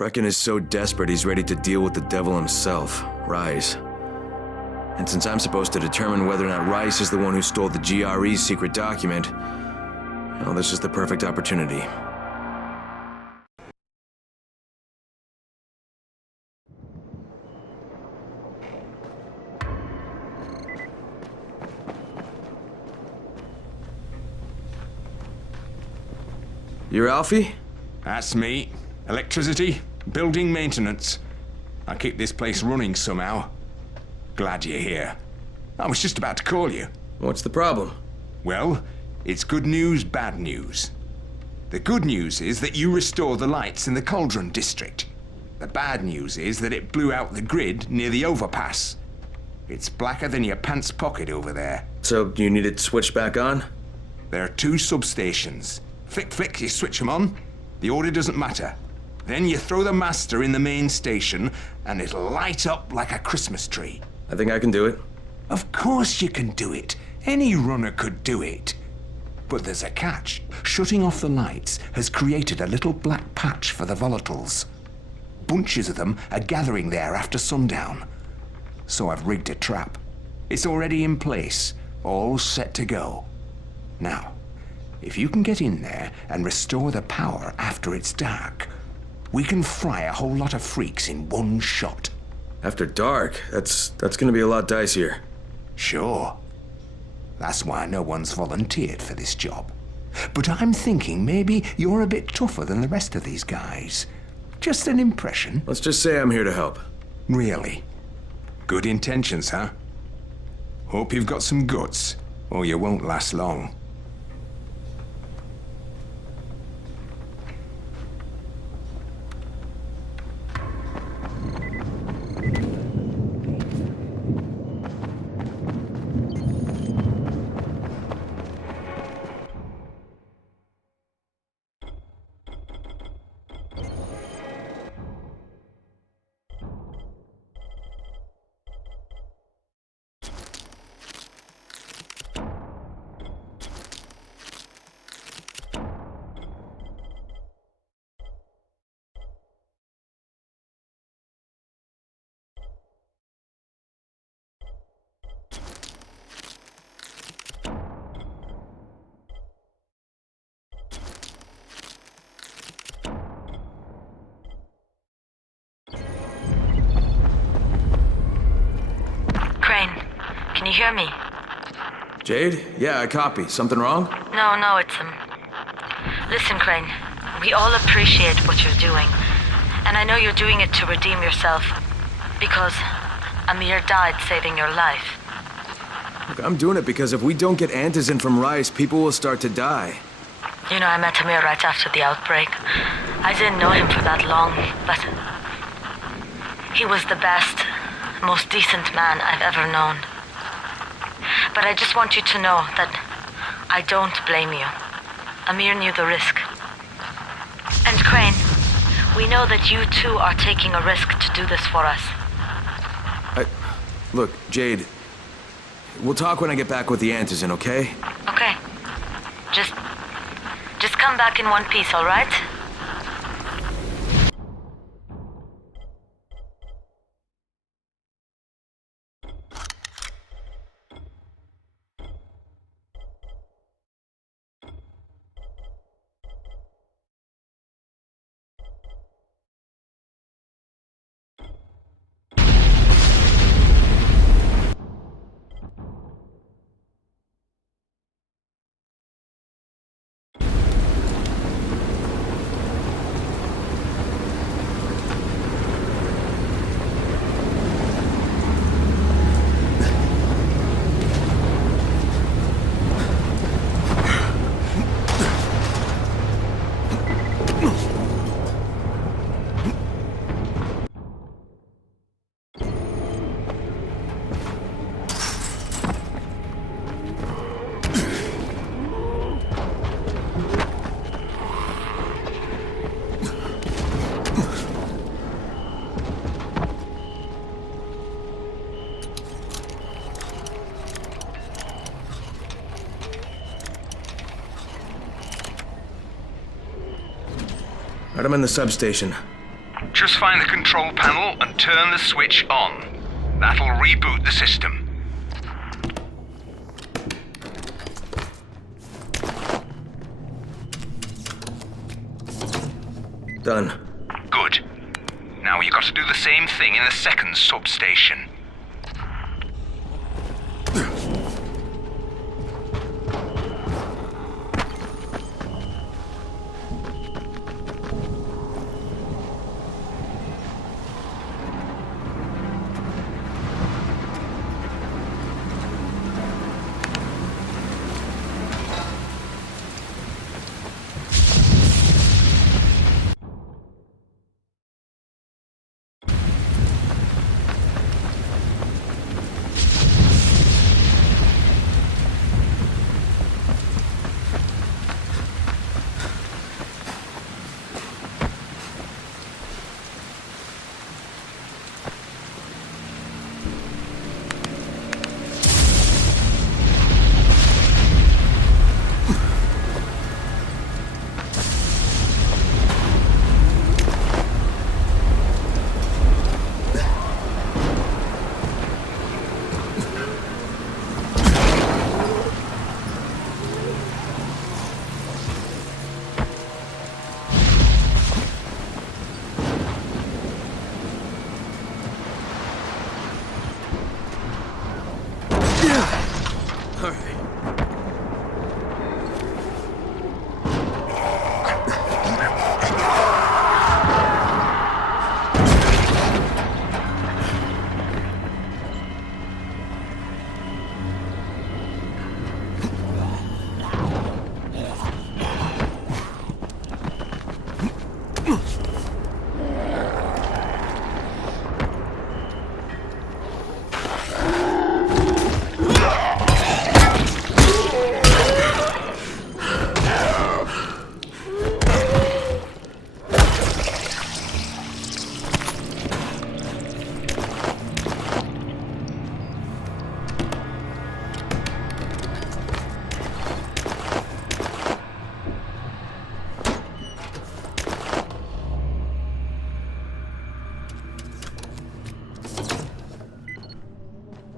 Brecken is so desperate he's ready to deal with the devil himself, Rais. And since I'm supposed to determine whether or not Rais is the one who stole the GRE's secret document, well, this is the perfect opportunity. You're Alfie? That's me. Electricity, building maintenance. I keep this place running somehow. Glad you're here. I was just about to call you. What's the problem? Well, it's good news, bad news. The good news is that you restored the lights in the Cauldron district. The bad news is that it blew out the grid near the overpass. It's blacker than your pants pocket over there. So, you need it switched back on? There are 2 substations. Flick, flick, you switch them on. The order doesn't matter. Then you throw the master in the main station, and it'll light up like a Christmas tree. I think I can do it. Of course you can do it. Any runner could do it. But there's a catch. Shutting off the lights has created a little black patch for the volatiles. Bunches of them are gathering there after sundown. So I've rigged a trap. It's already in place, all set to go. Now, if you can get in there and restore the power after it's dark, we can fry a whole lot of freaks in one shot. After dark? That's gonna be a lot dicier. Sure. That's why no one's volunteered for this job. But I'm thinking maybe you're a bit tougher than the rest of these guys. Just an impression. Let's just say I'm here to help. Really? Good intentions, huh? Hope you've got some guts, or you won't last long. Can you hear me? Jade? Yeah, I copy. Something wrong? No, it's Listen, Crane. We all appreciate what you're doing. And I know you're doing it to redeem yourself. Because Amir died saving your life. Look, I'm doing it because if we don't get antizin from Rais, people will start to die. You know, I met Amir right after the outbreak. I didn't know him for that long, but he was the best, most decent man I've ever known. But I just want you to know that I don't blame you. Amir knew the risk. And Crane, we know that you too are taking a risk to do this for us. Look, Jade, we'll talk when I get back with the antizin, okay? Okay. Just come back in one piece, all right? Right, I'm in the substation. Just find the control panel and turn the switch on. That'll reboot the system. Done. Good. Now you got to do the same thing in the second substation.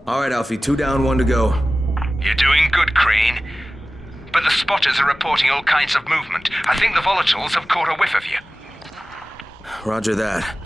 All right, Alfie, 2 down, 1 to go. You're doing good, Crane. But the spotters are reporting all kinds of movement. I think the volatiles have caught a whiff of you. Roger that.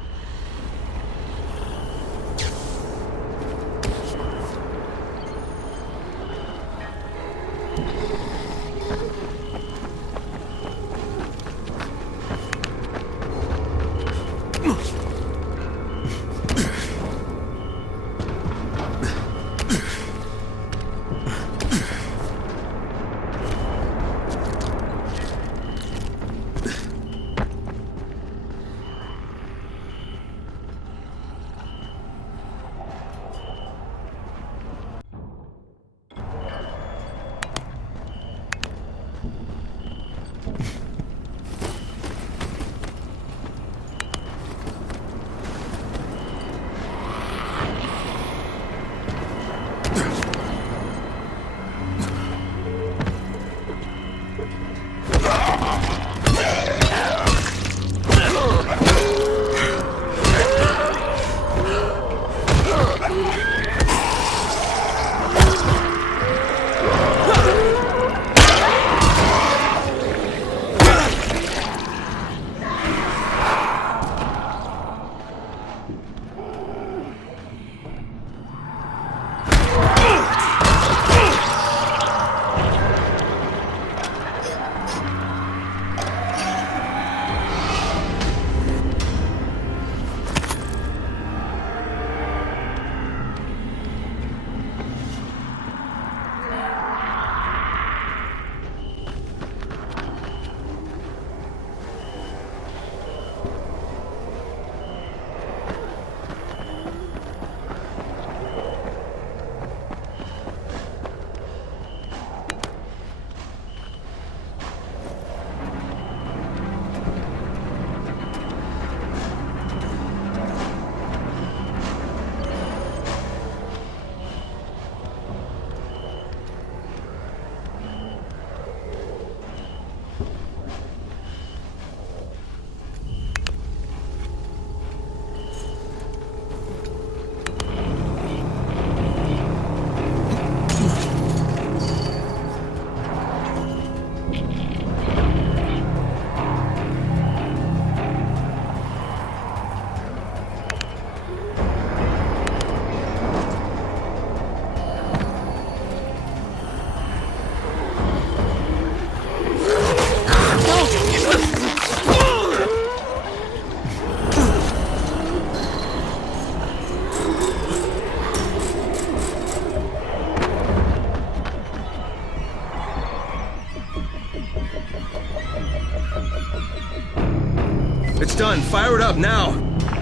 Almost done. Fire it up now.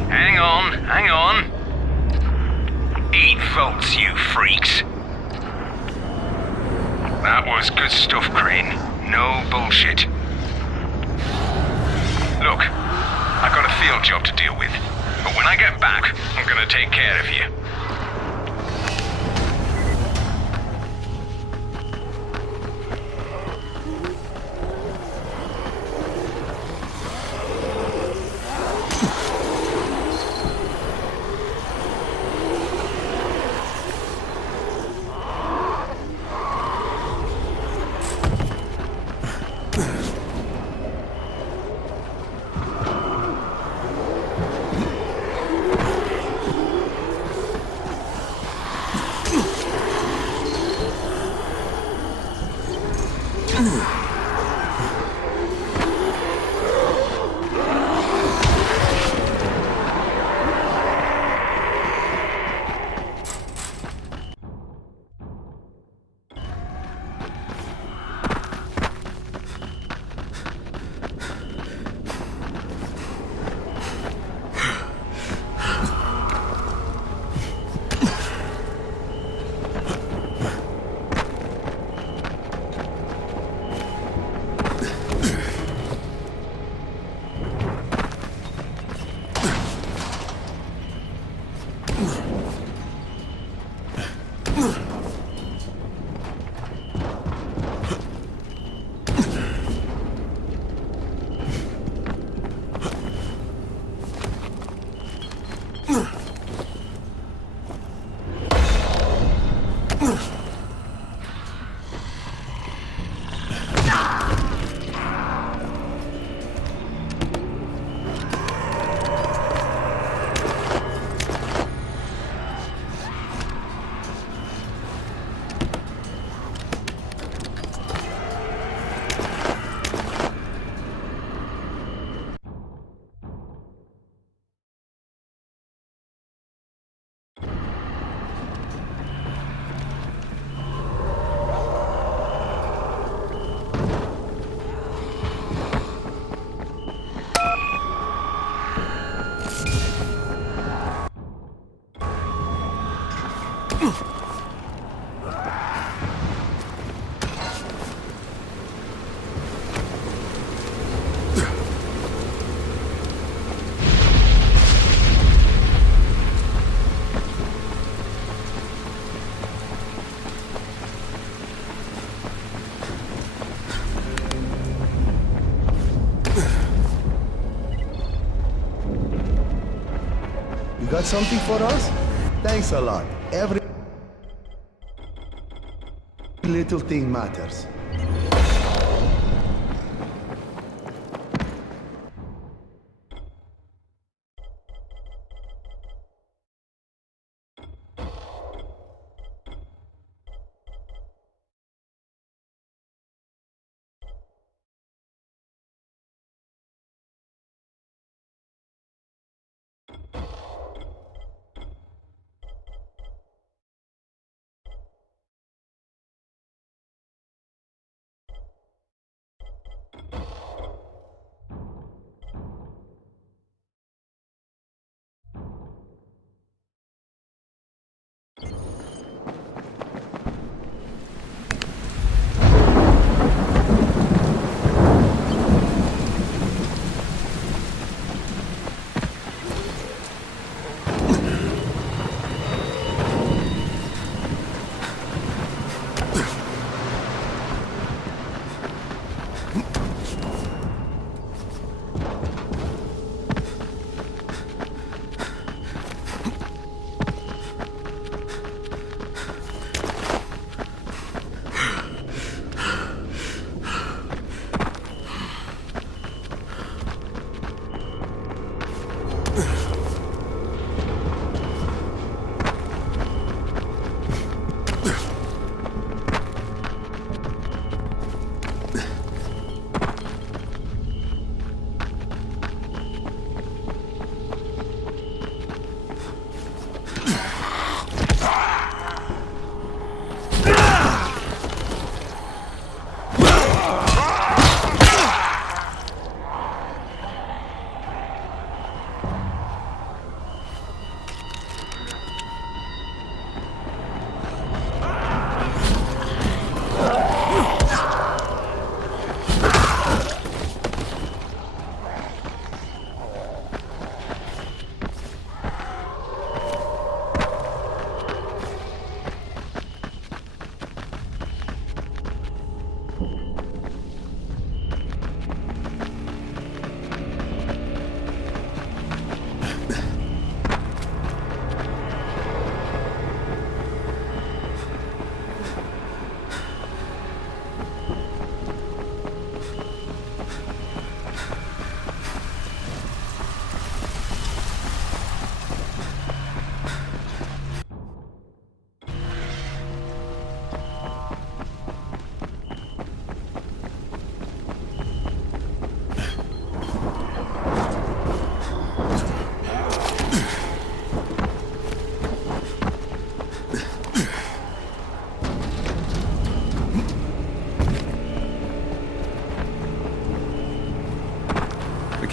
Hang on, hang on. 8 volts, you freaks. That was good stuff, Crane. No bullshit. Look, I've got a field job to deal with. But when I get back, I'm gonna take care of you. You got something for us? Thanks a lot. Every little thing matters.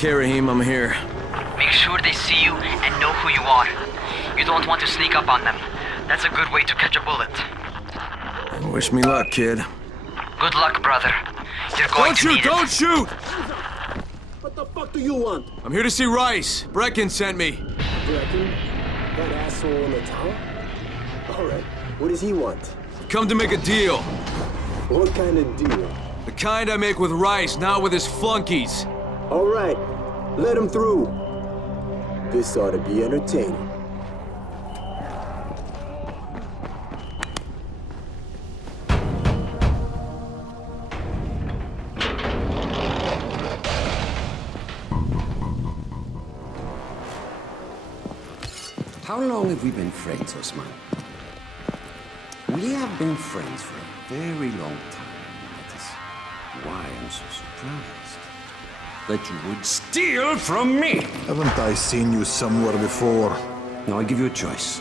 Okay, Raheem, I'm here. Make sure they see you and know who you are. You don't want to sneak up on them. That's a good way to catch a bullet. Wish me luck, kid. Good luck, brother. You're going to need it. Don't shoot! What the fuck do you want? I'm here to see Rice. Brecken sent me. Brecken? That asshole in the tower? Alright, what does he want? Come to make a deal. What kind of deal? The kind I make with Rice, not with his flunkies. Alright, let him through. This ought to be entertaining. How long have we been friends, Osman? We have been friends for a very long time. That is why I'm so surprised that you would steal from me. Haven't I seen you somewhere before? Now I give you a choice.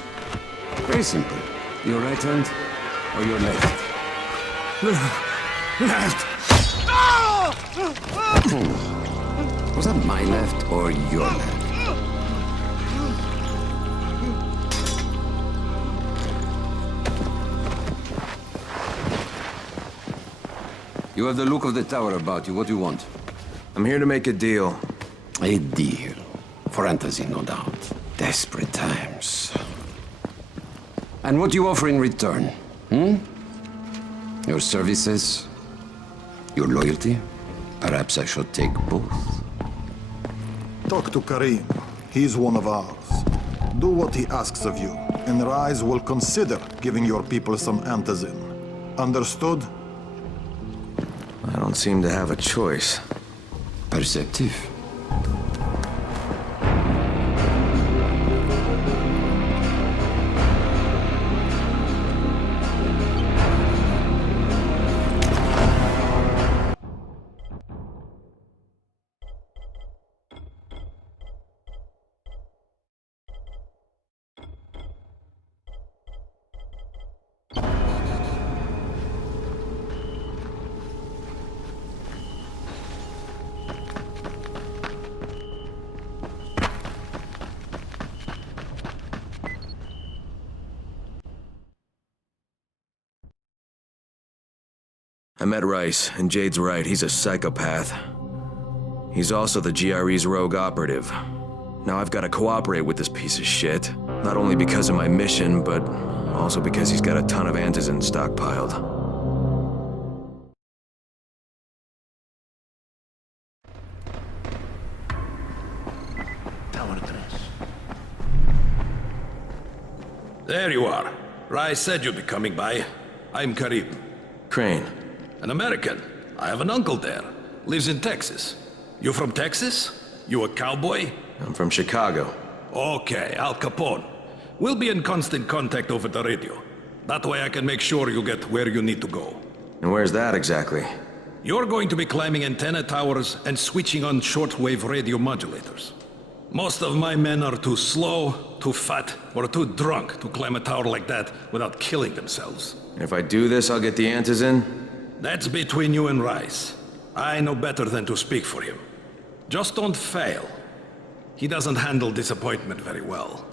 Very simple. Your right hand or your left? Left! Was that my left or your left? You have the look of the tower about you. What do you want? I'm here to make a deal. A deal. For fantasy, no doubt. Desperate times. And what do you offer in return? Your services? Your loyalty? Perhaps I should take both. Talk to Karim. He's one of ours. Do what he asks of you, and Rais will consider giving your people some antizin. Understood? I don't seem to have a choice. Perceptive. I met Rice, and Jade's right, he's a psychopath. He's also the GRE's rogue operative. Now I've got to cooperate with this piece of shit, not only because of my mission, but also because he's got a ton of antizin stockpiled. There you are. Rais said you'd be coming by. I'm Karim. Crane. An American. I have an uncle there. Lives in Texas. You from Texas? You a cowboy? I'm from Chicago. Okay, Al Capone. We'll be in constant contact over the radio. That way I can make sure you get where you need to go. And where's that exactly? You're going to be climbing antenna towers and switching on shortwave radio modulators. Most of my men are too slow, too fat, or too drunk to climb a tower like that without killing themselves. And if I do this, I'll get the antizin? That's between you and Rais. I know better than to speak for him. Just don't fail. He doesn't handle disappointment very well.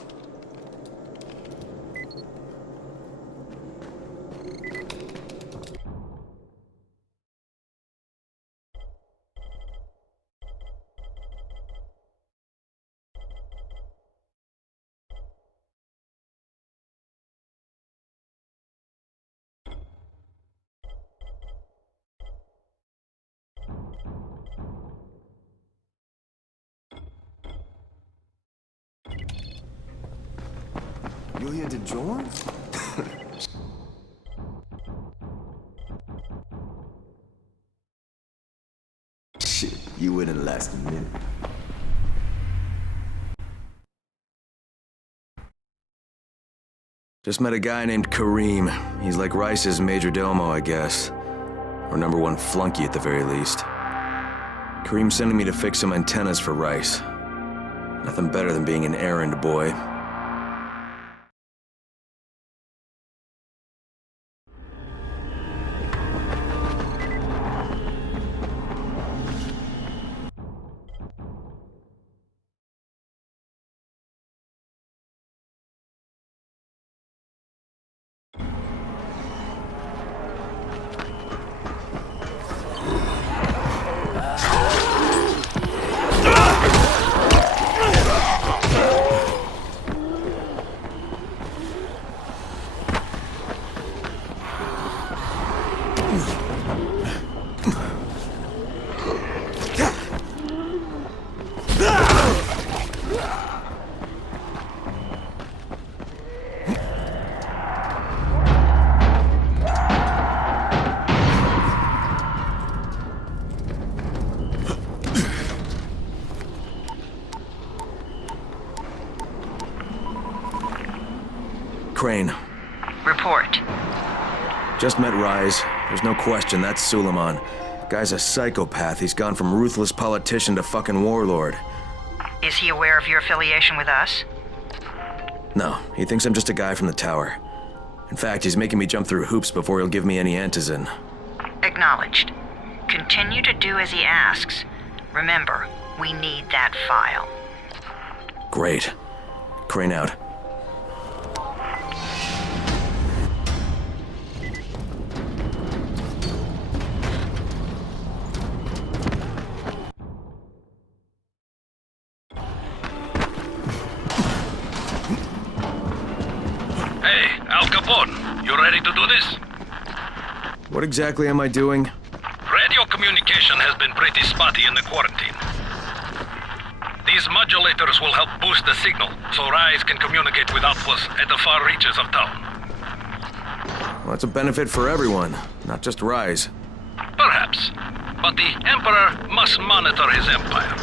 You here to join? Shit, you wouldn't last a minute. Just met a guy named Karim. He's like Rice's major domo, I guess. Or number one flunky at the very least. Karim's sending me to fix some antennas for Rice. Nothing better than being an errand boy. Crane. Report. Just met Rais. There's no question, that's Suleiman. Guy's a psychopath. He's gone from ruthless politician to fucking warlord. Is he aware of your affiliation with us? No, he thinks I'm just a guy from the tower. In fact, he's making me jump through hoops before he'll give me any antizin. Acknowledged. Continue to do as he asks. Remember, we need that file. Great. Crane out. Hey, Al Capone, you ready to do this? What exactly am I doing? Radio communication has been pretty spotty in the quarantine. These modulators will help boost the signal, so Rais can communicate with outposts at the far reaches of town. Well, that's a benefit for everyone, not just Rais. Perhaps, but the Emperor must monitor his empire.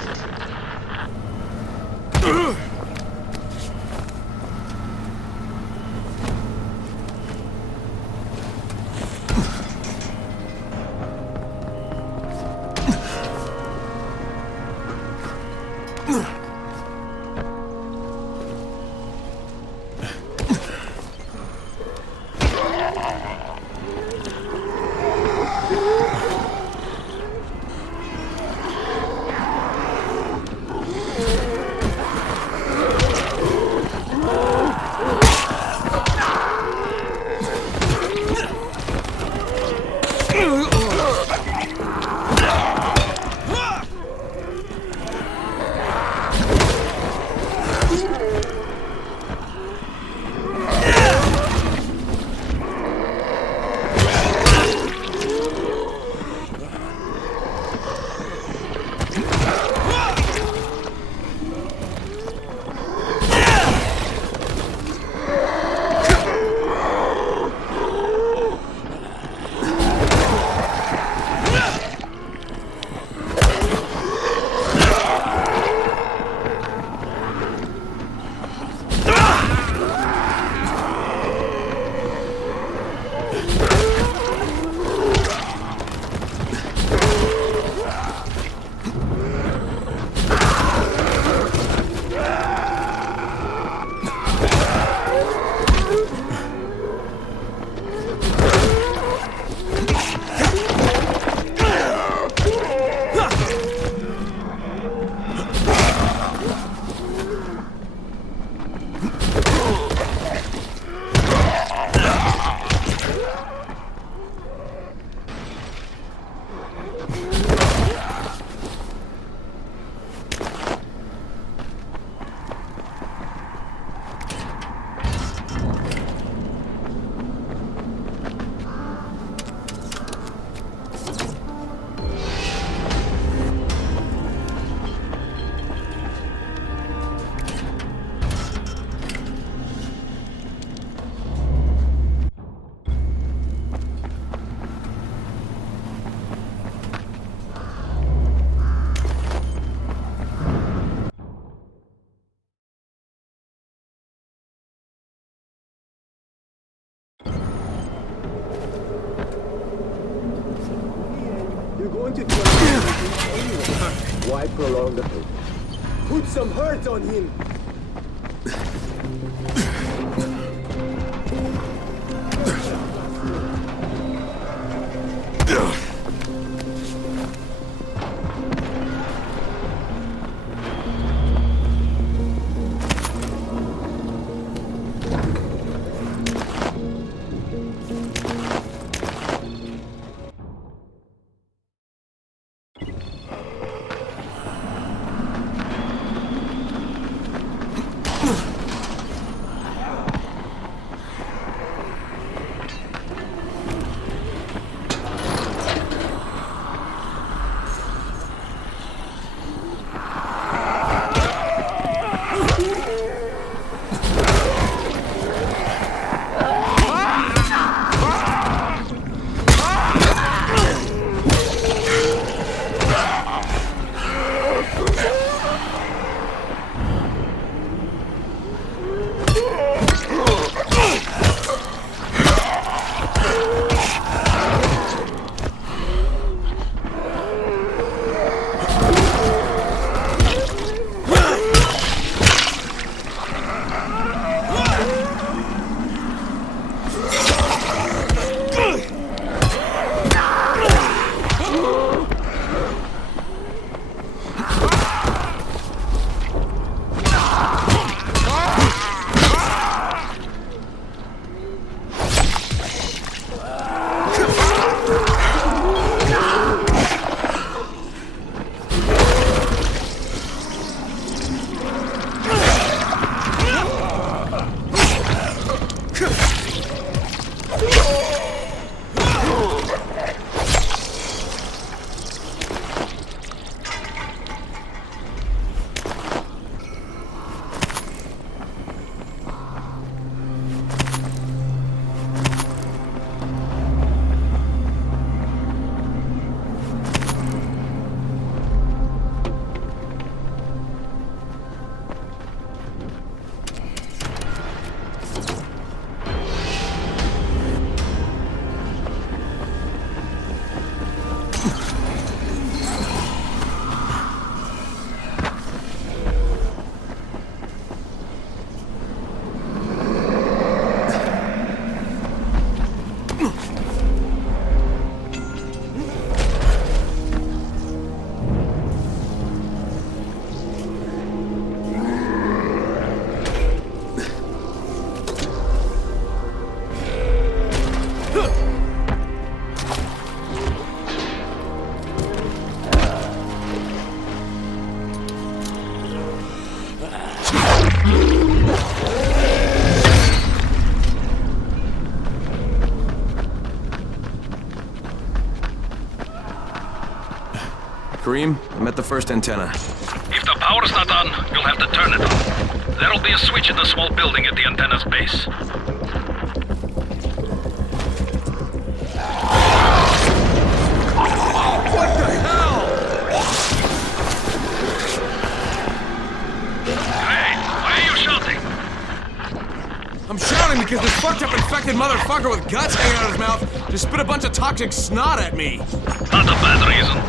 Going to try why prolong the pain? Put some hurt on him! first antenna? If the power's not on, you'll have to turn it on. There'll be a switch in the small building at the antenna's base. What the hell? Hey, why are you shouting? I'm shouting because this fucked up infected motherfucker with guts hanging out of his mouth just spit a bunch of toxic snot at me. Not a bad reason.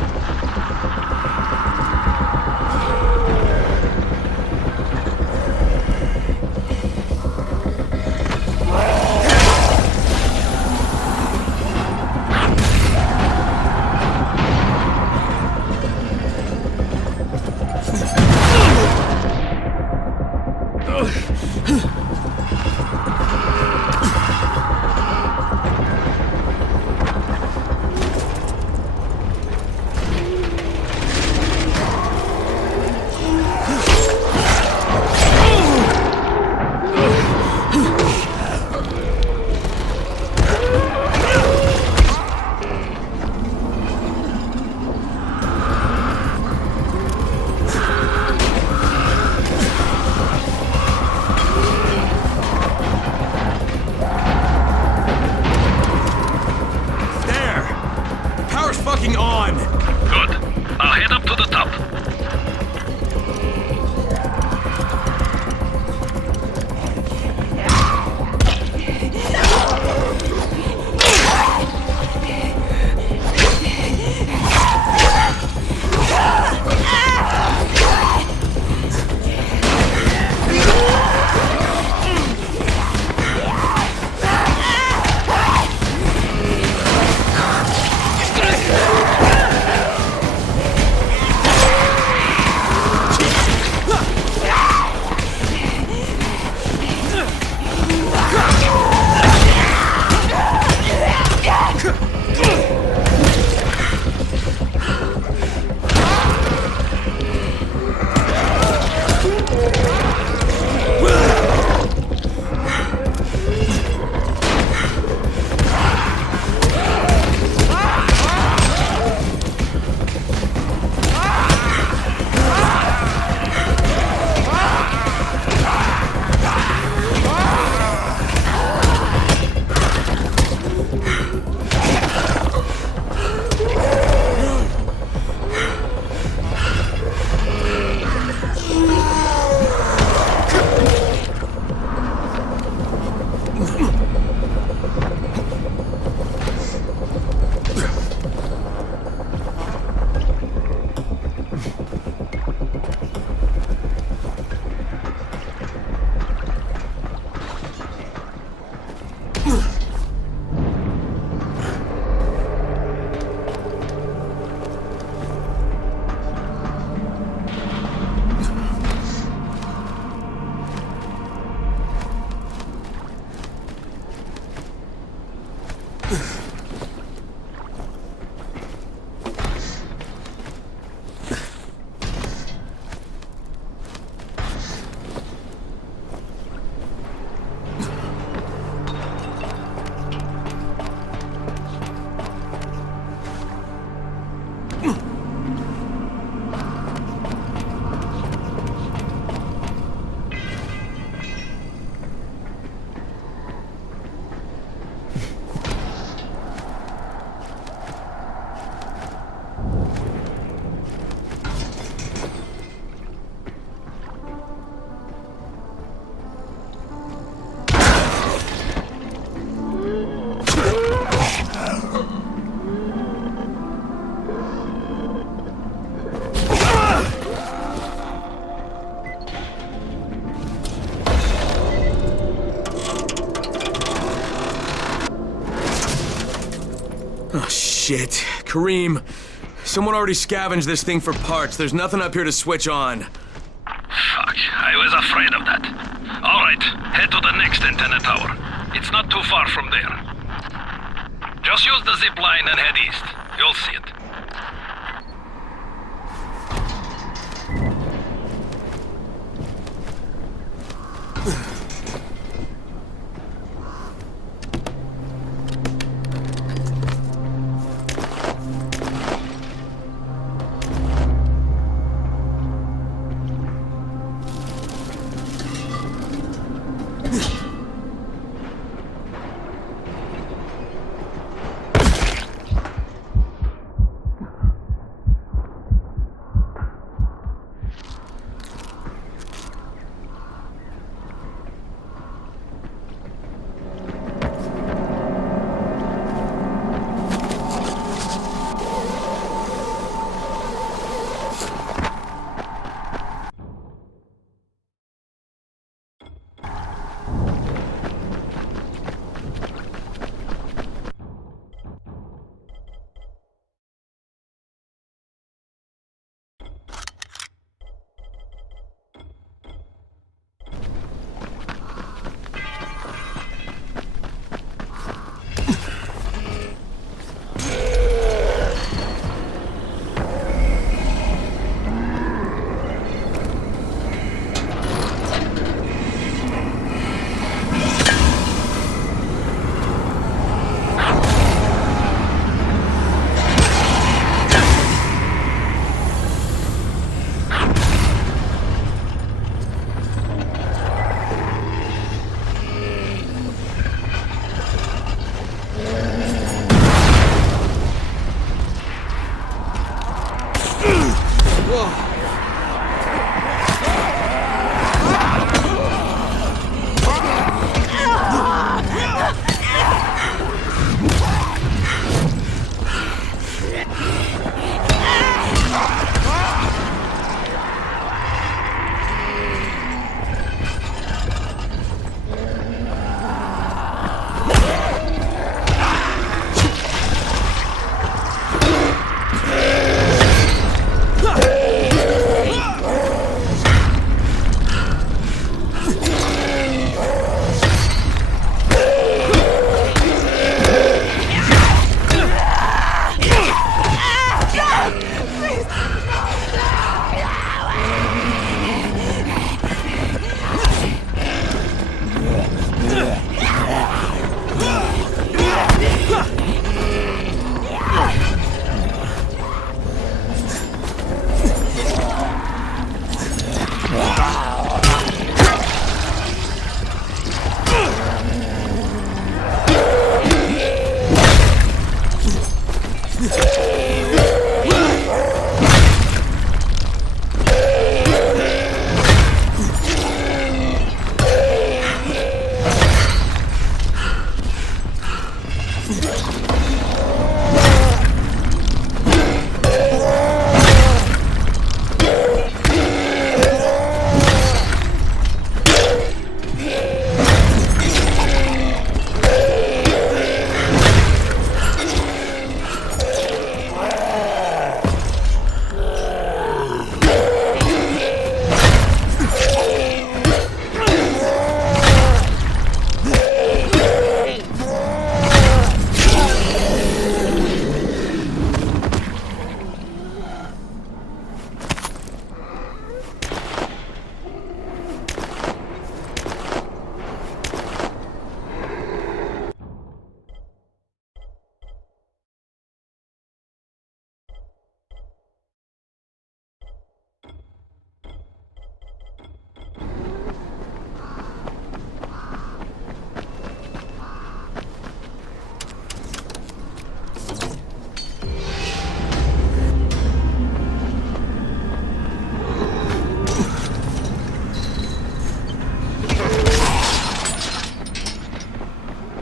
Oh, shit. Kareem, someone already scavenged this thing for parts. There's nothing up here to switch on. Fuck, I was afraid of that. All right, head to the next antenna tower. It's not too far from there. Just use the zip line and head east. You'll see it.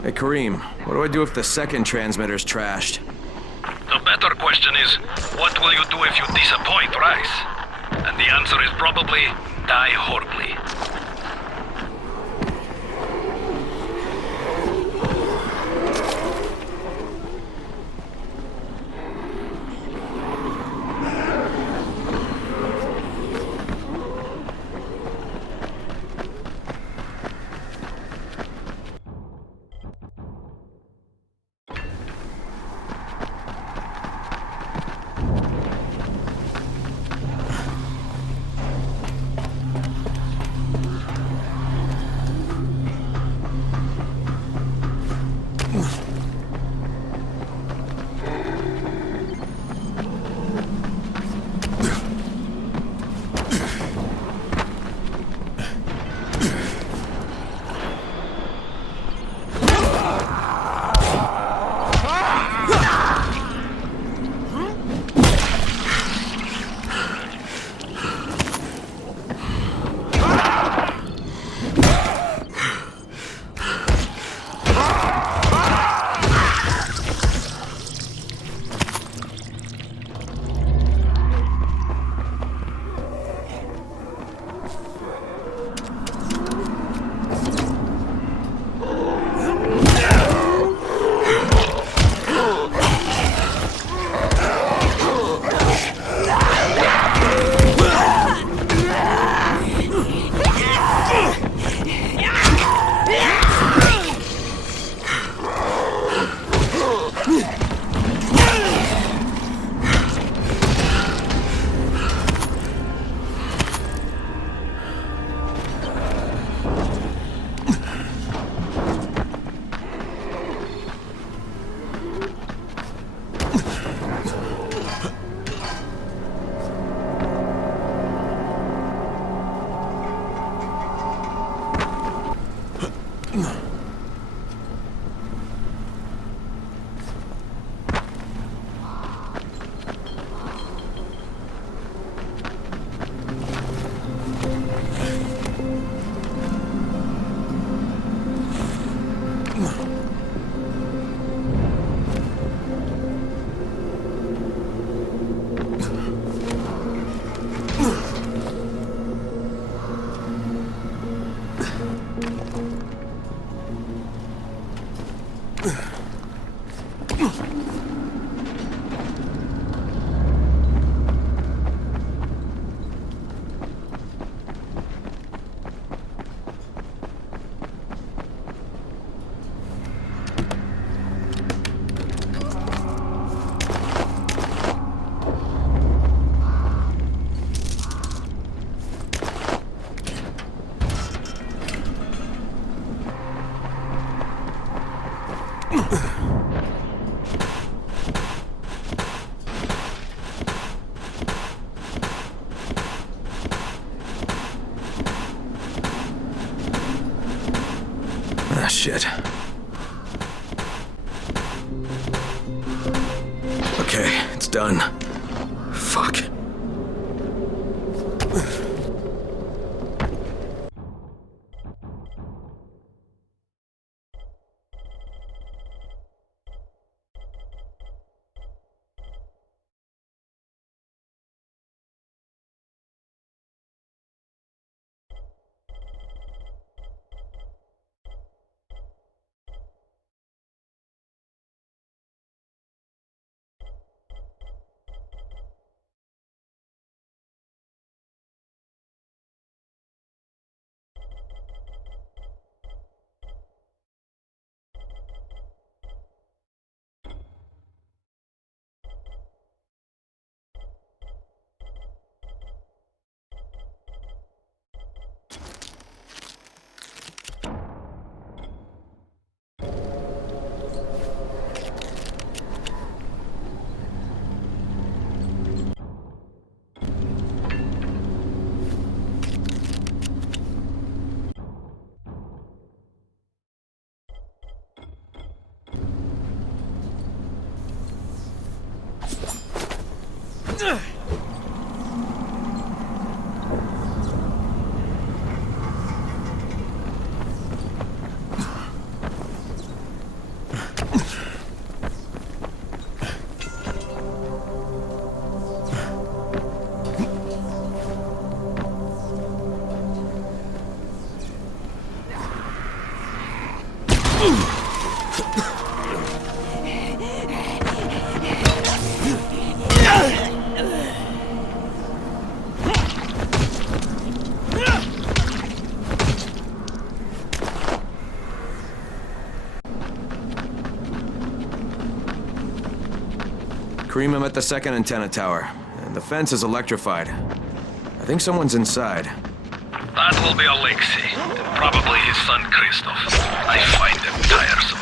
Hey, Kareem, what do I do if the second transmitter's trashed? The better question is, what will you do if you disappoint Rais? And the answer is probably, die horribly. Ah, shit. Okay, it's done. Fuck. Kareem, I'm at the second antenna tower, and the fence is electrified. I think someone's inside. That will be Alexei, and probably his son Christoph. I find them tiresome.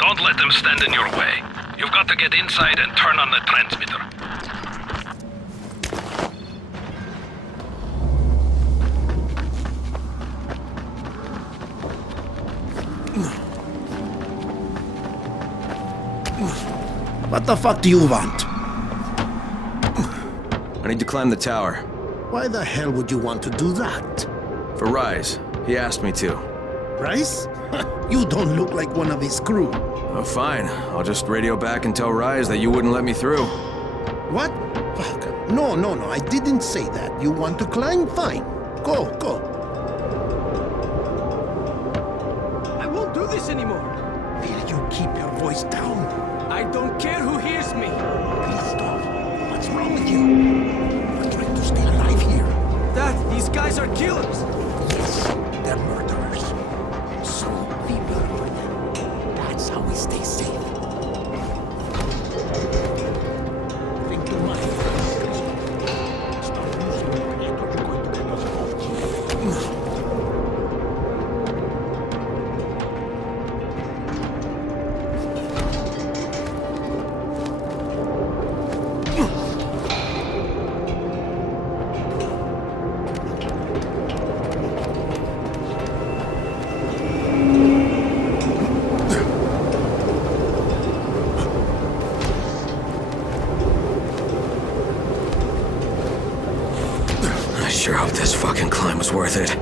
Don't let them stand in your way. You've got to get inside and turn on the transmitter. What the fuck do you want? I need to climb the tower. Why the hell would you want to do that? For Rais. He asked me to. Rais? You don't look like one of his crew. Oh, fine. I'll just radio back and tell Rais that you wouldn't let me through. What? Fuck. No, I didn't say that. You want to climb? Fine. Go. I won't do this anymore. Will you keep your voice down? I don't care who hears me. Christoph, what's wrong with you? We're trying to stay alive here. Dad, these guys are killers. Yes, they're murderers. So we murder them. That's how we stay safe. Think to mind. Stop losing your head or you're going to get us all killed. I sure hope this fucking climb was worth it.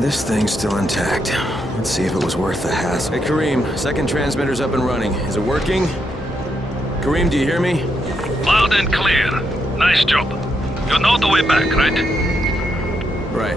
This thing's still intact. Let's see if it was worth the hassle. Hey, Kareem, second transmitter's up and running. Is it working? Kareem, do you hear me? Loud and clear. Nice job. You know the way back, right? Right.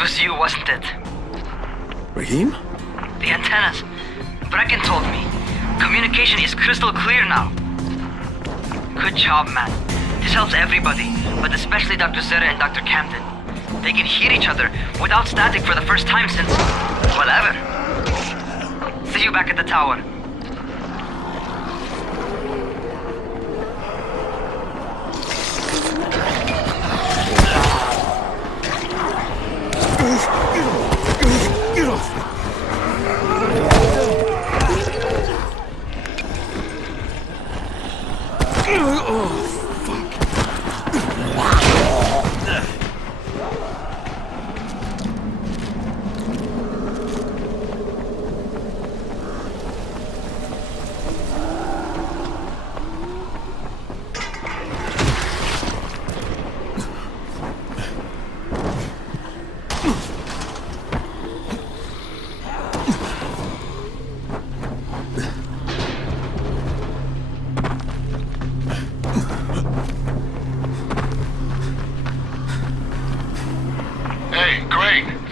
was you, wasn't it? Raheem? The antennas. Brecken told me. Communication is crystal clear now. Good job, man. This helps everybody, but especially Dr. Zeta and Dr. Camden. They can hear each other without static for the first time since... well, ever. See you back at the tower.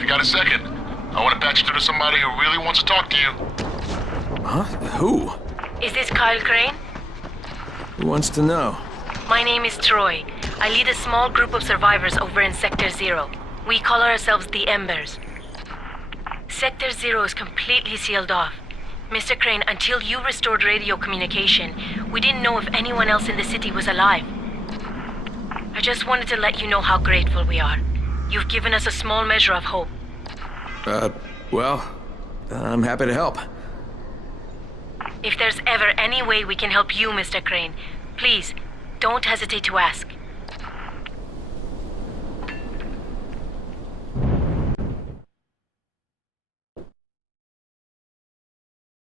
Got a second? I want to patch you to somebody who really wants to talk to you. Huh? Who? Is this Kyle Crane? Who wants to know? My name is Troy. I lead a small group of survivors over in Sector 0. We call ourselves the Embers. Sector 0 is completely sealed off. Mr. Crane, until you restored radio communication, we didn't know if anyone else in the city was alive. I just wanted to let you know how grateful we are. You've given us a small measure of hope. Well, I'm happy to help. If there's ever any way we can help you, Mr. Crane, please, don't hesitate to ask.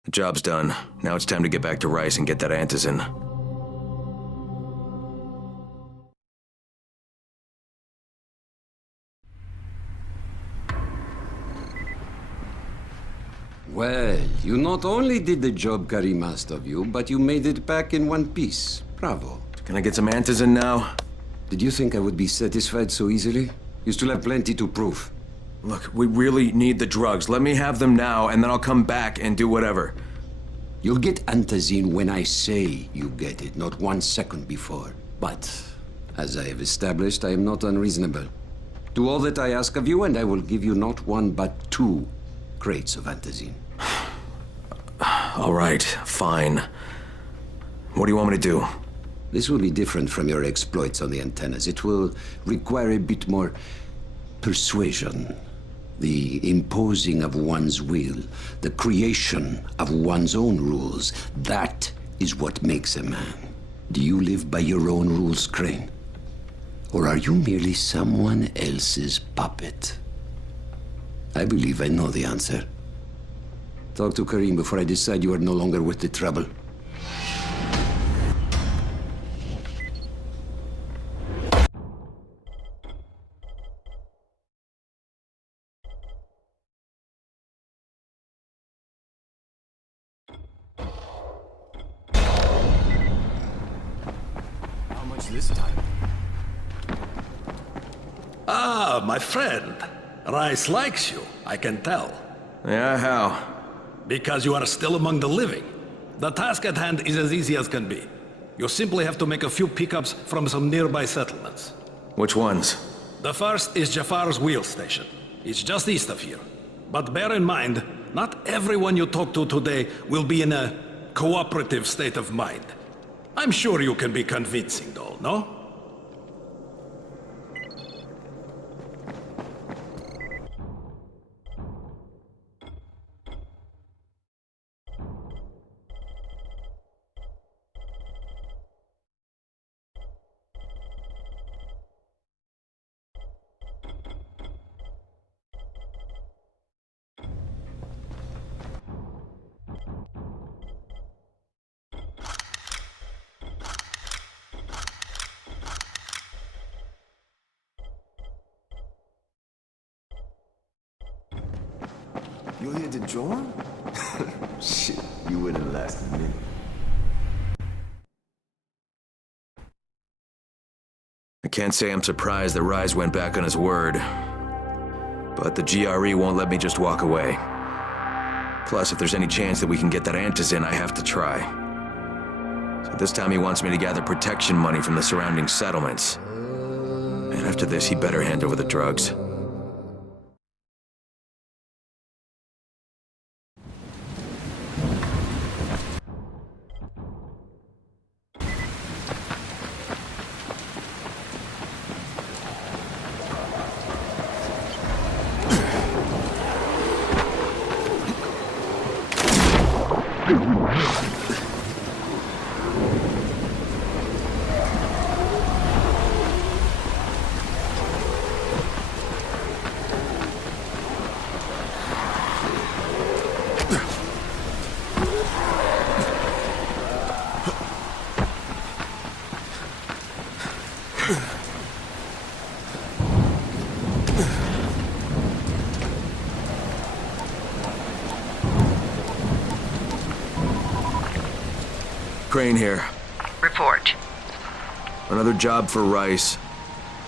The job's done. Now it's time to get back to Rais and get that antizin. Well, you not only did the job Karim asked of you, but you made it back in one piece. Bravo. Can I get some antizin now? Did you think I would be satisfied so easily? You still have plenty to prove. Look, we really need the drugs. Let me have them now, and then I'll come back and do whatever. You'll get antizin when I say you get it, not 1 second before. But, as I have established, I am not unreasonable. Do all that I ask of you, and I will give you not 1, but 2 crates of antizin. All right, fine. What do you want me to do? This will be different from your exploits on the antennas. It will require a bit more persuasion. The imposing of one's will, the creation of one's own rules. That is what makes a man. Do you live by your own rules, Crane? Or are you merely someone else's puppet? I believe I know the answer. Talk to Karim before I decide you are no longer worth the trouble. How much this time? Ah, my friend. Rais likes you, I can tell. Yeah, how? Because you are still among the living. The task at hand is as easy as can be. You simply have to make a few pickups from some nearby settlements. Which ones? The first is Jafar's wheel station. It's just east of here. But bear in mind, not everyone you talk to today will be in a cooperative state of mind. I'm sure you can be convincing though, no? You here to join? Shit, you wouldn't last a minute. I can't say I'm surprised that Rais went back on his word. But the GRE won't let me just walk away. Plus, if there's any chance that we can get that antizin, I have to try. So this time he wants me to gather protection money from the surrounding settlements. And after this, he better hand over the drugs. Crane here. Report. Another job for Rais.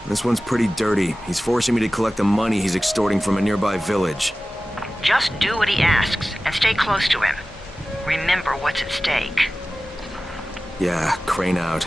This one's pretty dirty. He's forcing me to collect the money he's extorting from a nearby village. Just do what he asks, and stay close to him. Remember what's at stake. Yeah, Crane out.